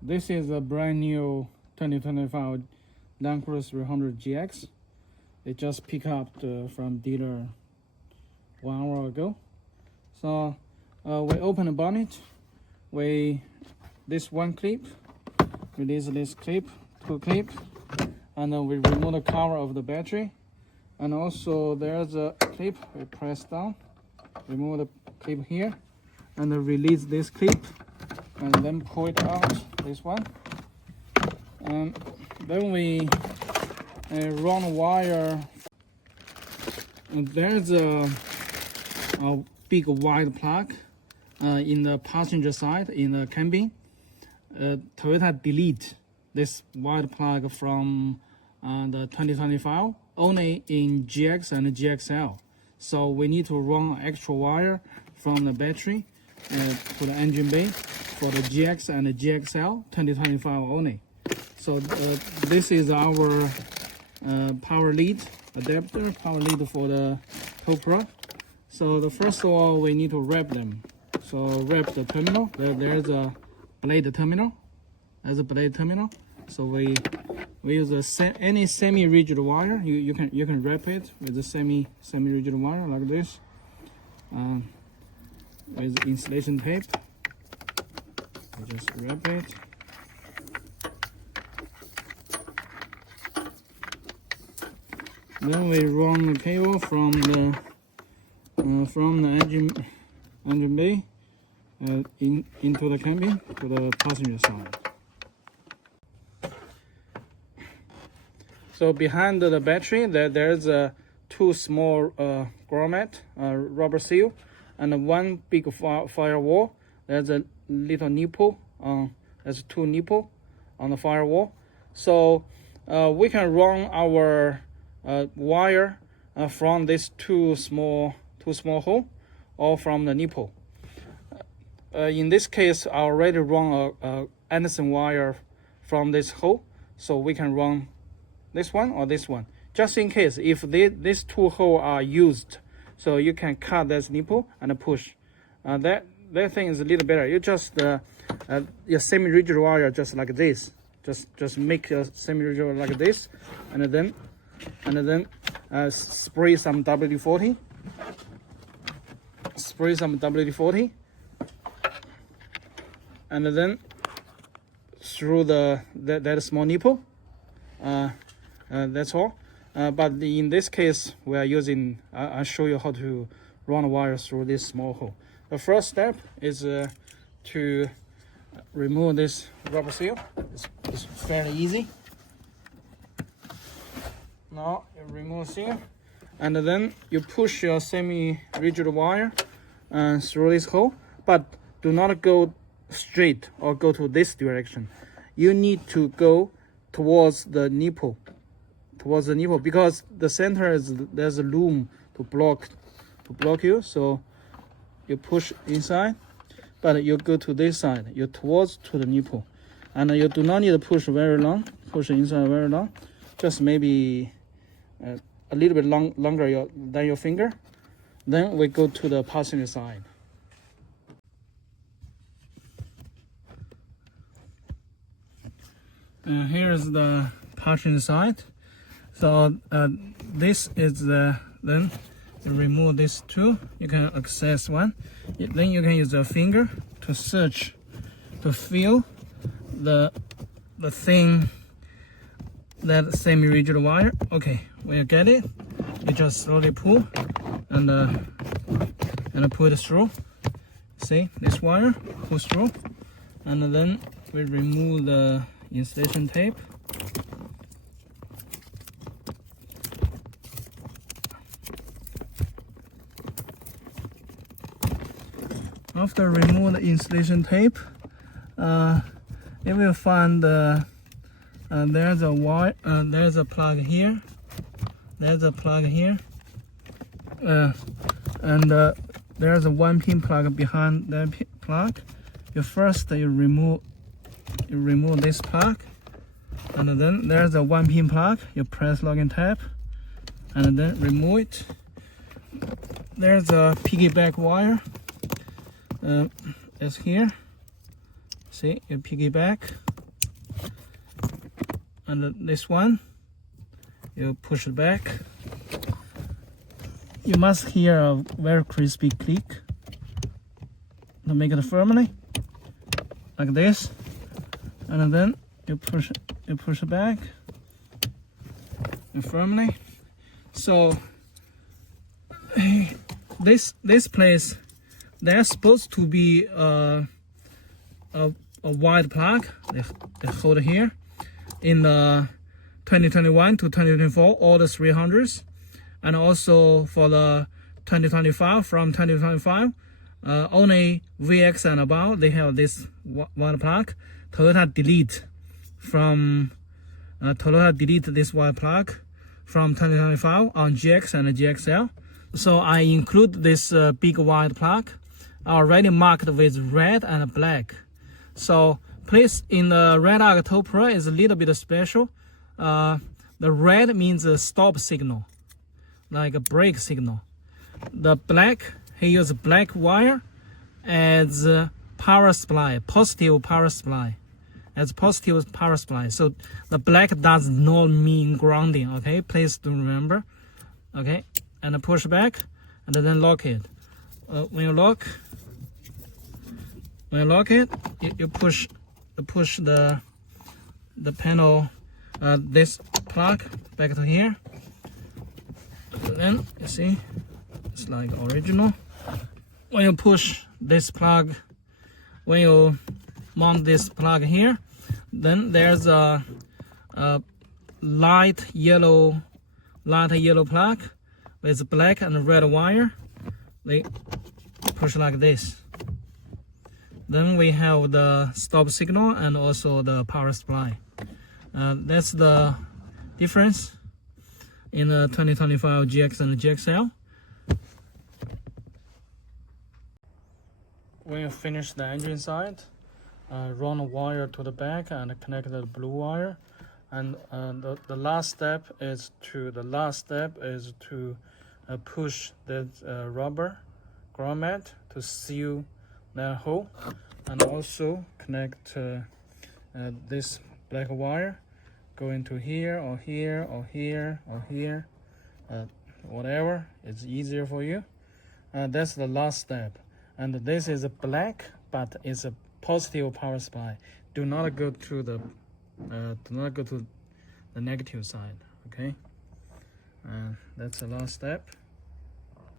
This is a brand new 2025 LC300 GX. It just picked up from dealer 1 hour ago. So we open the bonnet. This one clip, release this clip, 2 clip, and then we remove the cover of the battery. And also there's a clip, we press down, remove the clip here, and then release this clip, and then pull it out, this one. And then we run the wire. And there's a big wide plug in the passenger side, in the cabin. Toyota delete this wide plug from the 2025, only in GX and GXL. So we need to run extra wire from the battery to the engine bay for the GX and the GXL 2025 only. So this is our power lead adapter, power lead for the Towpro. So the first of all, we need to wrap them. So wrap the terminal. There's a blade terminal. There's a blade terminal. So we use any semi-rigid wire. You can wrap it with a semi-rigid wire like this, with insulation tape. We just wrap it. Then we run the cable from the engine bay into the cabin to the passenger side. So behind the battery, there's 2 small grommet rubber seal, and 1 big firewall. There's a little nipple. There's 2 nipple on the firewall. So we can run our wire from these two small hole, or from the nipple. In this case, I already run a Anderson wire from this hole, so we can run this one or this one, just in case if these 2 holes are used. So you can cut this nipple and push. That thing is a little better. You just your semi-rigid wire just like this. Just make a semi-rigid like this, and then spray some WD-40. Spray some WD-40, and then through that small nipple. That's all. But in this case, we are using. I'll show you how to run a wire through this small hole. The first step is to remove this rubber seal. It's fairly easy. Now you remove seal, and then you push your semi-rigid wire through this hole, but do not go straight or go to this direction. You need to go towards the nipple, because the center there's a room to block you. So you push inside, but you go to this side, you towards to the nipple, and you do not need to push very long. Push inside very long, just maybe a little bit longer than your finger. Then we go to the passenger side. Here's the passenger side. So this is then you remove this 2. You can access one. Then you can use a finger to search, to feel the thing, that semi-rigid wire. Okay, when you get it, you just slowly pull and pull it through. See this wire, pull through, and then we remove the insulation tape. After remove the insulation tape, you will find there's a wire, there's a plug here. There's a plug here, and there's a 1-pin plug behind that plug. You remove this plug, and then there's a 1-pin plug. You press locking tab, and then remove it. There's a piggyback wire. It's here. See, you pick it back, and this one, you push it back. You must hear a very crispy click to make it firmly, like this, and then you push it back and firmly. So this place, there's supposed to be a wide plug they hold here in the 2021 to 2024, all the 300s, and also for the 2025, from 2025, only VX and above, they have this wide plug. Toyota delete this wide plug from 2025 on GX and GXL. So I include this big wide plug already marked with red and black. So please, in the RedArc Towpro is a little bit special. The red means a stop signal, like a brake signal. The black, he uses black wire as a power supply, positive power supply, as positive power supply. So the black does not mean grounding, okay? Please do remember, okay? And push back, and then lock it. When you lock it, you push the panel, this plug back to here. And then you see, it's like original. When you push this plug, when you mount this plug here, then there's a light yellow plug with black and red wire. They push like this. Then we have the stop signal and also the power supply. That's the difference in the 2025 GX and GXL. When you finish the engine side, run a wire to the back and connect the blue wire. And the last step is to push the rubber ground mat to seal that hole, and also connect this black wire going to here or here or here or here, whatever is easier for you. That's the last step. And this is a black, but it's a positive power supply. Do not go to the negative side. Okay, that's the last step.